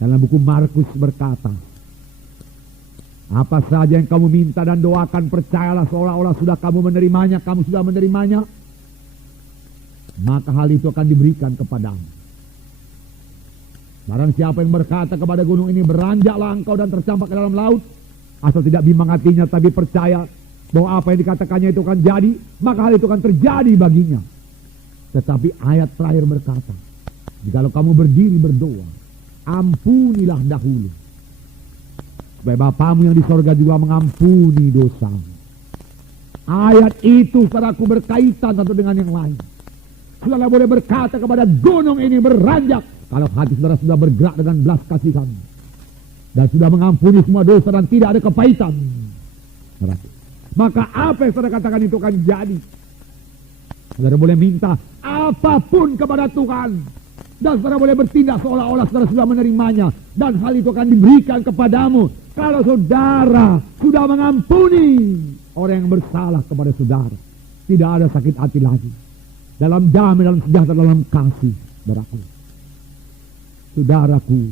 Dalam buku Markus berkata, apa saja yang kamu minta dan doakan, percayalah seolah-olah sudah kamu menerimanya, kamu sudah menerimanya, maka hal itu akan diberikan kepadamu. Barang siapa yang berkata kepada gunung ini, beranjaklah engkau dan tercampak ke dalam laut, asal tidak bimbang hatinya tapi percaya bahwa apa yang dikatakannya itu akan jadi, maka hal itu akan terjadi baginya. Tetapi ayat terakhir berkata, jikalau kamu berdiri berdoa, ampunilah dahulu, supaya Bapamu yang di sorga juga mengampuni dosamu. Ayat itu, saudaraku, berkaitan satu dengan yang lain. Saudara boleh berkata kepada gunung ini, beranjak, kalau hati saudara sudah bergerak dengan belas kasihan dan sudah mengampuni semua dosa dan tidak ada kepahitan, maka apa yang saudara katakan itu akan jadi. Saudara boleh minta apapun kepada Tuhan, dan saudara boleh bertindak seolah-olah saudara sudah menerimanya, dan hal itu akan diberikan kepadamu kalau saudara sudah mengampuni orang yang bersalah kepada saudara. Tidak ada sakit hati lagi, dalam damai, dalam sejahtera, dalam kasih, saudaraku. Saudaraku,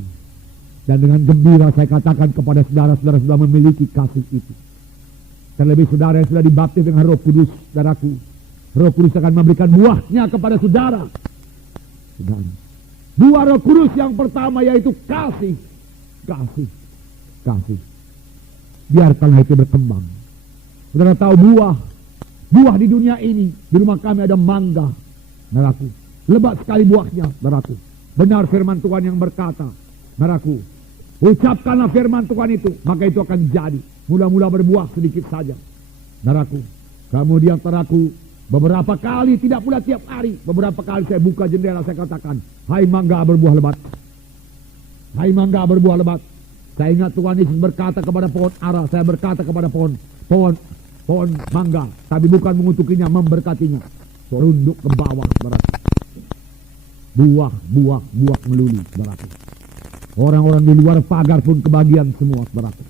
dan dengan gembira saya katakan kepada saudara-saudara sudah memiliki kasih itu. Terlebih saudara yang sudah dibaptis dengan Roh Kudus, saudaraku, Roh Kudus akan memberikan buahnya kepada saudara. Saudara, buah Roh Kudus yang pertama yaitu kasih. Kasih. Biarkanlah itu berkembang. Saudara tahu buah di dunia ini, di rumah kami ada mangga, saudaraku. Lebat sekali buahnya, saudaraku. Benar firman Tuhan yang berkata, saudaraku, ucapkanlah firman Tuhan itu, maka itu akan jadi. Mula-mula berbuah sedikit saja, saudaraku. Kemudian saudaraku, beberapa kali, tidak pula tiap hari, beberapa kali saya buka jendela, saya katakan, hai mangga berbuah lebat. Hai mangga berbuah lebat. Saya ingat Tuhan Yesus berkata kepada pohon ara, saya berkata kepada pohon mangga, tapi bukan mengutukinya, memberkatinya. Tunduk ke bawah, saudaraku. Buah melulu, saudaraku. Orang-orang di luar pagar pun kebagian semua, saudaraku.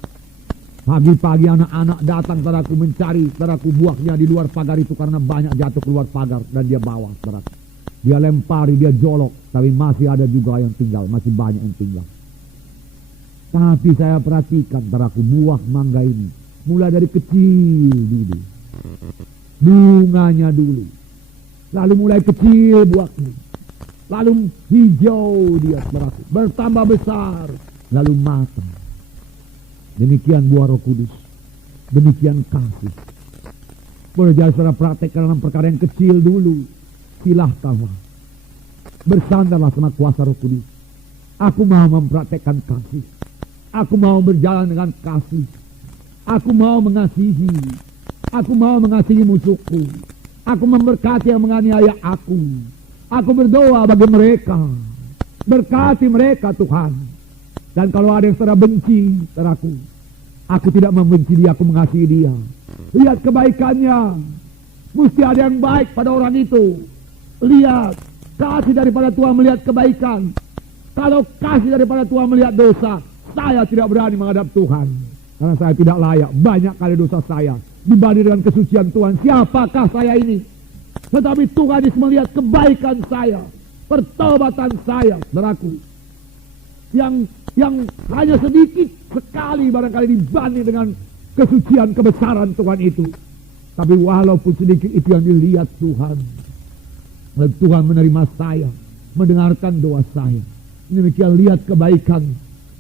Pagi-pagi anak-anak datang, saudaraku, mencari, saudaraku, buahnya di luar pagar itu karena banyak jatuh keluar pagar dan dia bawa, saudaraku. Dia lempari, dia jolok, tapi masih ada juga yang tinggal, masih banyak yang tinggal. Tapi saya perhatikan, saudaraku, buah mangga ini mulai dari kecil dulu, bunganya dulu, lalu mulai kecil buahnya, lalu hijau dia, saudaraku, bertambah besar, lalu matang. Demikian buah Roh Kudus, demikian kasih. Boleh jadi saudara praktekkan dalam perkara yang kecil dulu. Silahkanlah, bersandarlah sama kuasa Roh Kudus. Aku mau mempraktekkan kasih, aku mau berjalan dengan kasih, aku mau mengasihi, aku mau mengasihi musuhku, aku memberkati yang menganiaya aku berdoa bagi mereka, berkati mereka Tuhan. Dan kalau ada yang saudara benci, saudaraku, aku tidak membenci dia, aku mengasihi dia. Lihat kebaikannya, mesti ada yang baik pada orang itu. Lihat, kasih daripada Tuhan melihat kebaikan. Kalau kasih daripada Tuhan melihat dosa, saya tidak berani menghadap Tuhan, karena saya tidak layak. Banyak kali dosa saya dibanding dengan kesucian Tuhan. Siapakah saya ini? Tetapi Tuhan Yesus melihat kebaikan saya, pertobatan saya, saudaraku, yang hanya sedikit sekali barangkali dibanding dengan kesucian kebesaran Tuhan itu. Tapi walaupun sedikit itu yang dilihat Tuhan, dan Tuhan menerima saya, mendengarkan doa saya. Demikian lihat kebaikan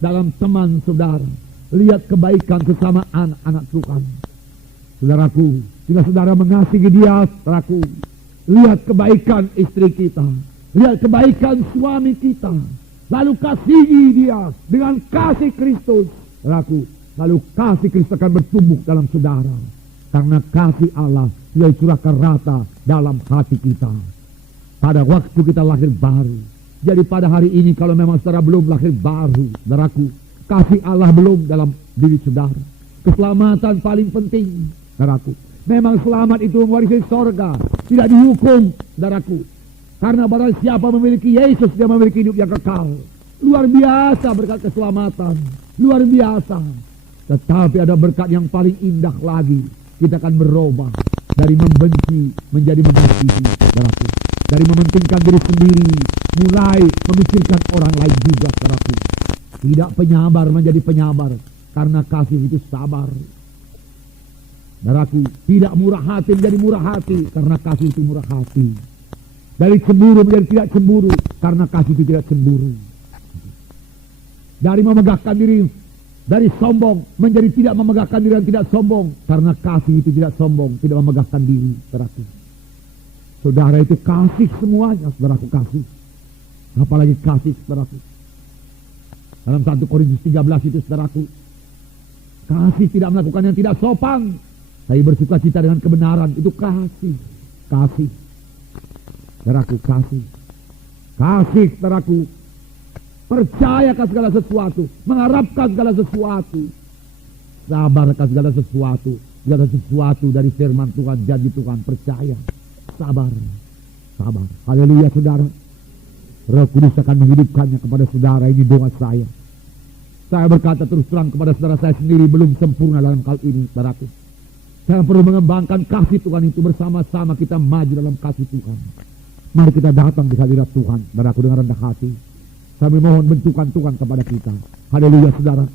dalam teman saudara, lihat kebaikan sesama anak-anak Tuhan. Saudaraku, jika saudara mengasihi dia, saudaraku, lihat kebaikan istri kita, lihat kebaikan suami kita, lalu kasihi dia dengan kasih Kristus, saudaraku, lalu kasih Kristus akan bertumbuh dalam saudara, karena kasih Allah sudah dicurahkan rata dalam hati kita pada waktu kita lahir baru. Jadi pada hari ini kalau memang saudara belum lahir baru, saudaraku, kasih Allah belum dalam diri saudara, keselamatan paling penting, saudaraku. Memang selamat itu mewarisi sorga, tidak dihukum, saudaraku. Karena barang siapa memiliki Yesus, dia memiliki hidup yang kekal. Luar biasa berkat keselamatan, luar biasa. Tetapi ada berkat yang paling indah lagi. Kita akan berubah dari membenci menjadi mengasihi, saudaraku. Dari mementingkan diri sendiri, mulai memikirkan orang lain juga, saudaraku. Tidak penyabar menjadi penyabar, karena kasih itu sabar. Saudaraku, tidak murah hati menjadi murah hati, karena kasih itu murah hati. Dari cemburu menjadi tidak cemburu, karena kasih itu tidak cemburu. Dari memegahkan diri, dari sombong menjadi tidak memegahkan diri dan tidak sombong, karena kasih itu tidak sombong, tidak memegahkan diri. Saudaraku, saudara itu kasih semuanya, saudaraku, kasih. Apalagi kasih, saudaraku. Dalam 1 Korintus 13 itu, saudaraku, kasih tidak melakukan yang tidak sopan, tapi bersuka cita dengan kebenaran. Itu kasih. Kasih, saudaraku, kasih. Kasih, saudaraku, percayakan segala sesuatu, mengharapkan segala sesuatu, sabarkan segala sesuatu dari firman Tuhan, janji Tuhan, percaya, sabar, sabar. Haleluya, saudara. Roh Kudus akan menghidupkannya kepada saudara. Ini doa saya. Saya berkata terus terang kepada saudara, saya sendiri belum sempurna dalam hal ini, saudaraku. Saya perlu mengembangkan kasih Tuhan itu, bersama-sama kita maju dalam kasih Tuhan. Mari kita datang di hadirat Tuhan, saudaraku, dengan rendah hati. Kami mohon bentukan Tuhan kepada kita. Haleluya, saudara.